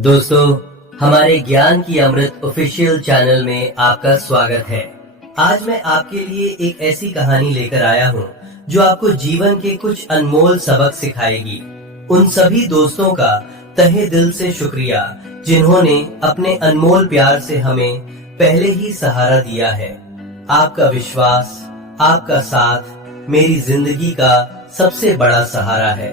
दोस्तों, हमारे ज्ञान की अमृत ऑफिशियल चैनल में आपका स्वागत है। आज मैं आपके लिए एक ऐसी कहानी लेकर आया हूँ जो आपको जीवन के कुछ अनमोल सबक सिखाएगी। उन सभी दोस्तों का तहे दिल से शुक्रिया जिन्होंने अपने अनमोल प्यार से हमें पहले ही सहारा दिया है। आपका विश्वास, आपका साथ मेरी जिंदगी का सबसे बड़ा सहारा है।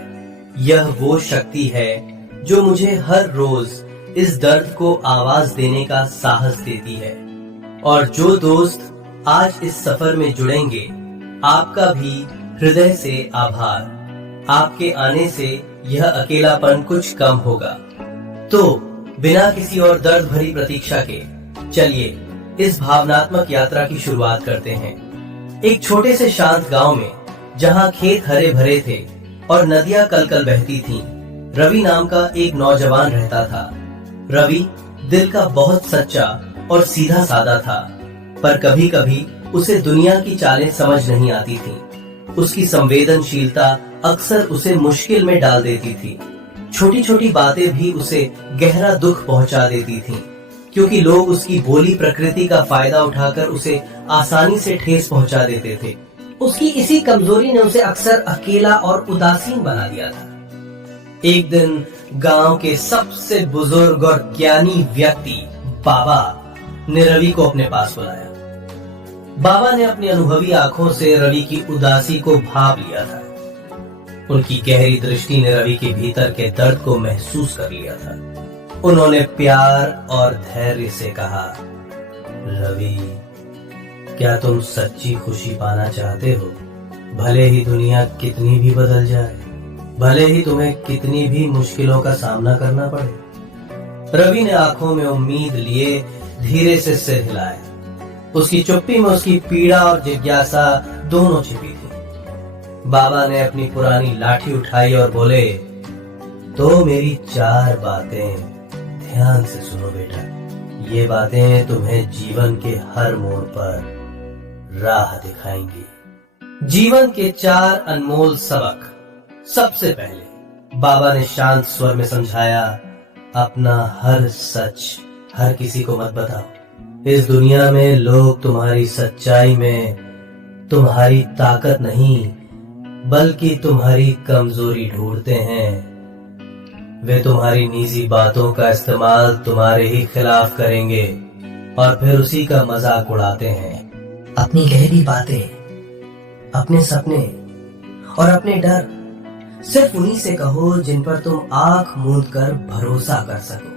यह वो शक्ति है जो मुझे हर रोज इस दर्द को आवाज देने का साहस देती है। और जो दोस्त आज इस सफर में जुड़ेंगे, आपका भी हृदय से आभार। आपके आने से यह अकेलापन कुछ कम होगा। तो बिना किसी और दर्द भरी प्रतीक्षा के चलिए इस भावनात्मक यात्रा की शुरुआत करते हैं। एक छोटे से शांत गांव में, जहां खेत हरे भरे थे और नदियां कल-कल बहती थीं, रवि नाम का एक नौजवान रहता था। रवि दिल का बहुत सच्चा और सीधा साधा था, पर कभी कभी उसे दुनिया की चालें समझ नहीं आती थीं। उसकी संवेदनशीलता अक्सर उसे मुश्किल में डाल देती थी। छोटी छोटी बातें भी उसे गहरा दुख पहुंचा देती थीं, क्योंकि लोग उसकी भोली प्रकृति का फायदा उठाकर उसे आसानी से ठेस पहुंचा देते थे। उसकी इसी कमजोरी ने उसे अक्सर अकेला और उदासीन बना दिया था। एक दिन गांव के सबसे बुजुर्ग और ज्ञानी व्यक्ति बाबा ने रवि को अपने पास बुलाया। बाबा ने अपनी अनुभवी आंखों से रवि की उदासी को भांप लिया था। उनकी गहरी दृष्टि ने रवि के भीतर के दर्द को महसूस कर लिया था। उन्होंने प्यार और धैर्य से कहा, रवि, क्या तुम सच्ची खुशी पाना चाहते हो? भले ही दुनिया कितनी भी बदल जाए, भले ही तुम्हें कितनी भी मुश्किलों का सामना करना पड़े। रवि ने आंखों में उम्मीद लिए धीरे से सिर हिलाया। उसकी चुप्पी में उसकी पीड़ा और जिज्ञासा दोनों छिपी थी। बाबा ने अपनी पुरानी लाठी उठाई और बोले, तो मेरी 4 बातें ध्यान से सुनो बेटा। ये बातें तुम्हें जीवन के हर मोड़ पर राह दिखाएंगी। जीवन के 4 अनमोल सबक। सबसे पहले बाबा ने शांत स्वर में समझाया, अपना हर सच हर किसी को मत बताओ। इस दुनिया में लोग तुम्हारी सच्चाई में तुम्हारी ताकत नहीं, बल्कि तुम्हारी कमजोरी ढूंढते हैं। वे तुम्हारी निजी बातों का इस्तेमाल तुम्हारे ही खिलाफ करेंगे और फिर उसी का मजाक उड़ाते हैं। अपनी गहरी बातें, अपने सपने और अपने डर सिर्फ उन्हीं से कहो जिन पर तुम आंख मूंद कर भरोसा कर सको।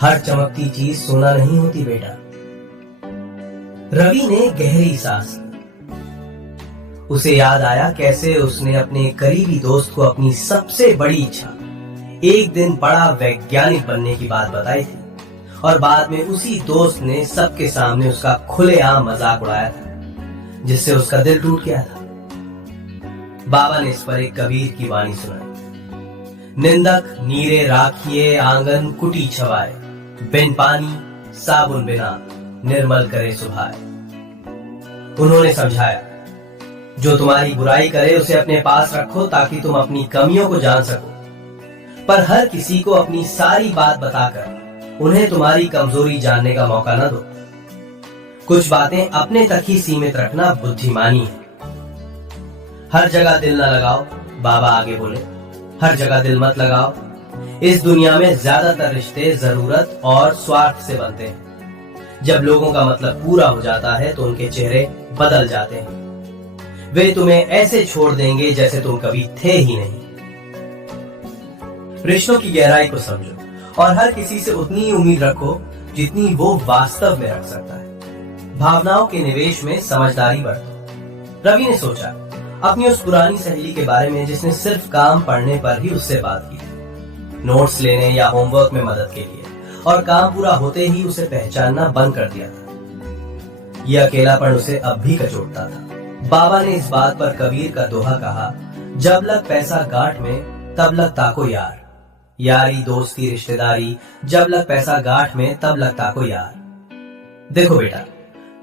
हर चमकती चीज सोना नहीं होती बेटा। रवि ने गहरी सांस ली। उसे याद आया कैसे उसने अपने करीबी दोस्त को अपनी सबसे बड़ी इच्छा, एक दिन बड़ा वैज्ञानिक बनने की बात बताई थी, और बाद में उसी दोस्त ने सबके सामने उसका खुलेआम मजाक उड़ाया था, जिससे उसका दिल टूट गया था। बाबा ने इस पर एक कबीर की वाणी सुनाई, निंदक नीरे राखिए आंगन कुटी छवाए, बिन पानी साबुन बिना निर्मल करे सुभाए। उन्होंने समझाया, जो तुम्हारी बुराई करे उसे अपने पास रखो ताकि तुम अपनी कमियों को जान सको, पर हर किसी को अपनी सारी बात बताकर उन्हें तुम्हारी कमजोरी जानने का मौका न दो। कुछ बातें अपने तक ही सीमित रखना बुद्धिमानी है। हर जगह दिल न लगाओ, बाबा आगे बोले, हर जगह दिल मत लगाओ। इस दुनिया में ज्यादातर रिश्ते जरूरत और स्वार्थ से बनते हैं। जब लोगों का मतलब पूरा हो जाता है तो उनके चेहरे बदल जाते हैं। वे तुम्हें ऐसे छोड़ देंगे जैसे तुम कभी थे ही नहीं। रिश्तों की गहराई को समझो और हर किसी से उतनी ही उम्मीद रखो जितनी वो वास्तव में रख सकता है। भावनाओं के निवेश में समझदारी बरतो। रवि ने सोचा अपनी उस पुरानी सहेली के बारे में जिसने सिर्फ काम पढ़ने पर ही उससे बात की थी, नोट्स लेने या होमवर्क में मदद के लिए, और काम पूरा होते ही उसे पहचानना बंद कर दिया था। यह अकेलापन उसे अब भी कचोटता था। बाबा ने इस बात पर कबीर का दोहा कहा, जब लग पैसा गांठ में तब लग ताको यार, यारी दोस्ती रिश्तेदारी, जब लग पैसा गांठ में तब लग ताको यार। देखो बेटा,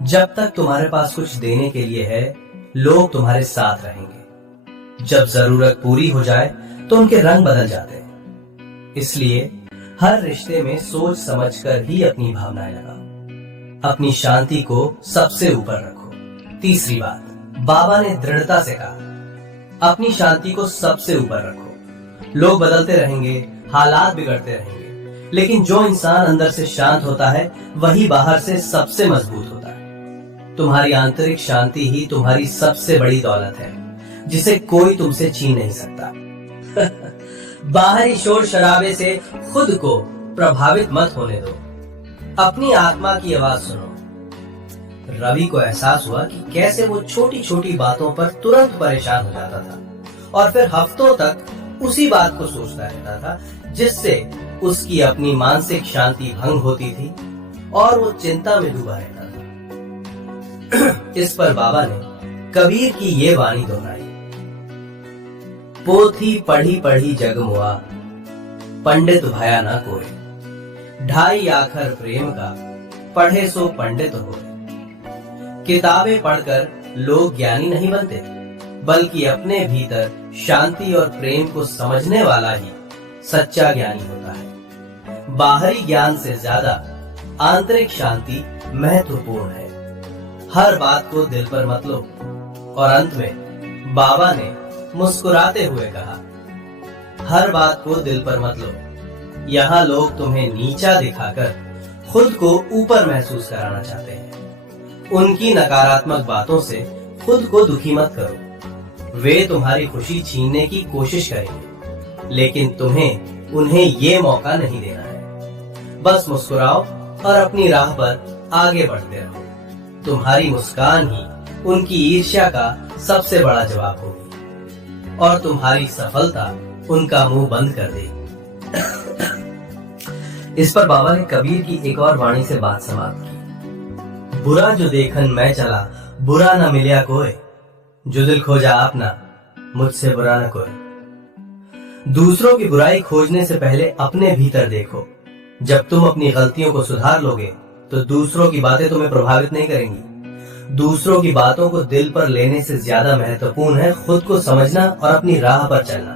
जब तक तुम्हारे पास कुछ देने के लिए है, लोग तुम्हारे साथ रहेंगे। जब जरूरत पूरी हो जाए तो उनके रंग बदल जाते हैं। इसलिए हर रिश्ते में सोच समझकर ही अपनी भावनाएं लगाओ। अपनी शांति को सबसे ऊपर रखो। तीसरी बात, बाबा ने दृढ़ता से कहा, अपनी शांति को सबसे ऊपर रखो। लोग बदलते रहेंगे, हालात बिगड़ते रहेंगे, लेकिन जो इंसान अंदर से शांत होता है वही बाहर से सबसे मजबूत होता है। तुम्हारी आंतरिक शांति ही तुम्हारी सबसे बड़ी दौलत है, जिसे कोई तुमसे छीन नहीं सकता। बाहरी शोर शराबे से खुद को प्रभावित मत होने दो। अपनी आत्मा की आवाज सुनो। रवि को एहसास हुआ कि कैसे वो छोटी छोटी बातों पर तुरंत परेशान हो जाता था और फिर हफ्तों तक उसी बात को सोचता रहता था, जिससे उसकी अपनी मानसिक शांति भंग होती थी और वो चिंता में डूबा रहता था। इस पर बाबा ने कबीर की ये वाणी दोहराई, पोथी पढ़ी पढ़ी जग मुआ, पंडित भया ना कोई। ढाई आखर प्रेम का, पढ़े सो पंडित होए। किताबें पढ़कर लोग ज्ञानी नहीं बनते, बल्कि अपने भीतर शांति और प्रेम को समझने वाला ही सच्चा ज्ञानी होता है। बाहरी ज्ञान से ज्यादा आंतरिक शांति महत्वपूर्ण है। हर बात को दिल पर मत लो। और अंत में बाबा ने मुस्कुराते हुए कहा, हर बात को दिल पर मत लो। यहाँ लोग तुम्हें नीचा दिखाकर खुद को ऊपर महसूस कराना चाहते हैं। उनकी नकारात्मक बातों से खुद को दुखी मत करो। वे तुम्हारी खुशी छीनने की कोशिश करेंगे, लेकिन तुम्हें उन्हें ये मौका नहीं देना है। बस मुस्कुराओ और अपनी राह पर आगे बढ़ते रहो। तुम्हारी मुस्कान ही उनकी ईर्ष्या का सबसे बड़ा जवाब होगी और तुम्हारी सफलता उनका मुंह बंद कर देगी। इस पर बाबा ने कबीर की एक और वाणी से बात समाप्त की, बुरा जो देखन मैं चला, बुरा न मिलिया कोई। जो दिल खोजा अपना, मुझसे बुरा न कोई। दूसरों की बुराई खोजने से पहले अपने भीतर देखो। जब तुम अपनी गलतियों को सुधार लोगे तो दूसरों की बातें तुम्हें प्रभावित नहीं करेंगी। दूसरों की बातों को दिल पर लेने से ज्यादा महत्वपूर्ण है खुद को समझना और अपनी राह पर चलना।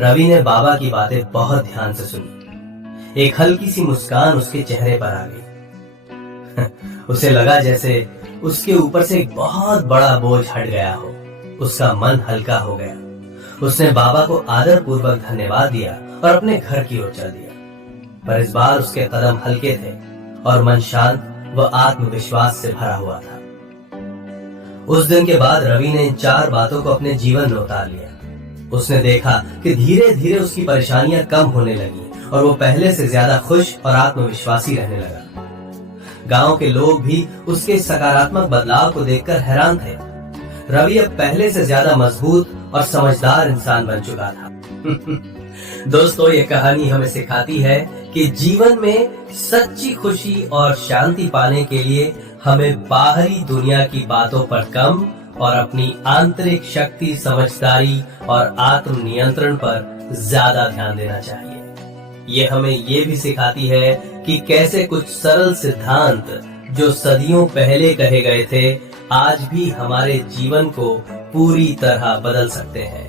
रवि ने बाबा की बातें बहुत ध्यान से सुनी। एक हल्की सी मुस्कान उसके चेहरे पर आ गई। उसे लगा जैसे उसके ऊपर से एक बहुत बड़ा बोझ हट गया हो। उसका मन हल्का हो गया। उसने बाबा को आदर पूर्वक धन्यवाद दिया और अपने घर की ओर चल दिया। पर इस बार उसके कदम हल्के थे और मन शांत व आत्मविश्वास से भरा हुआ था। उस दिन के बाद रवि ने इन 4 बातों को अपने जीवन में उतार लिया। उसने देखा कि धीरे धीरे उसकी परेशानियां कम होने लगी और वो पहले से ज्यादा खुश और आत्मविश्वासी रहने लगा। गांव के लोग भी उसके सकारात्मक बदलाव को देखकर हैरान थे। रवि अब पहले से ज्यादा मजबूत और समझदार इंसान बन चुका था। दोस्तों, ये कहानी हमें सिखाती है कि जीवन में सच्ची खुशी और शांति पाने के लिए हमें बाहरी दुनिया की बातों पर कम और अपनी आंतरिक शक्ति, समझदारी और आत्म नियंत्रण पर ज्यादा ध्यान देना चाहिए। ये हमें ये भी सिखाती है कि कैसे कुछ सरल सिद्धांत जो सदियों पहले कहे गए थे आज भी हमारे जीवन को पूरी तरह बदल सकते हैं।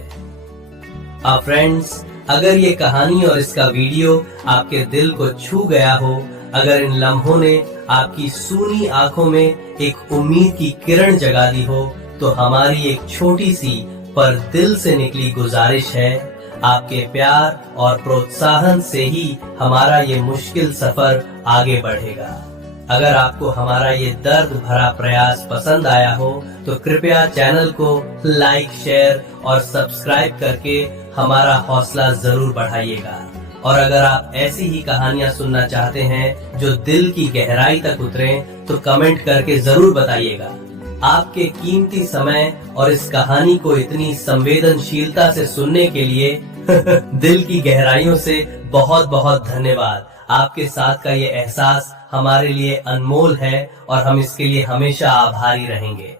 फ्रेंड्स, अगर ये कहानी और इसका वीडियो आपके दिल को छू गया हो, अगर इन लम्हों ने आपकी सूनी आंखों में एक उम्मीद की किरण जगा दी हो, तो हमारी एक छोटी सी पर दिल से निकली गुजारिश है, आपके प्यार और प्रोत्साहन से ही हमारा ये मुश्किल सफर आगे बढ़ेगा। अगर आपको हमारा ये दर्द भरा प्रयास पसंद आया हो तो कृपया चैनल को लाइक, शेयर और सब्सक्राइब करके हमारा हौसला जरूर बढ़ाइएगा। और अगर आप ऐसी ही कहानियां सुनना चाहते हैं जो दिल की गहराई तक उतरें, तो कमेंट करके जरूर बताइएगा। आपके कीमती समय और इस कहानी को इतनी संवेदनशीलता से सुनने के लिए दिल की गहराइयों से बहुत बहुत धन्यवाद। आपके साथ का ये एहसास हमारे लिए अनमोल है और हम इसके लिए हमेशा आभारी रहेंगे।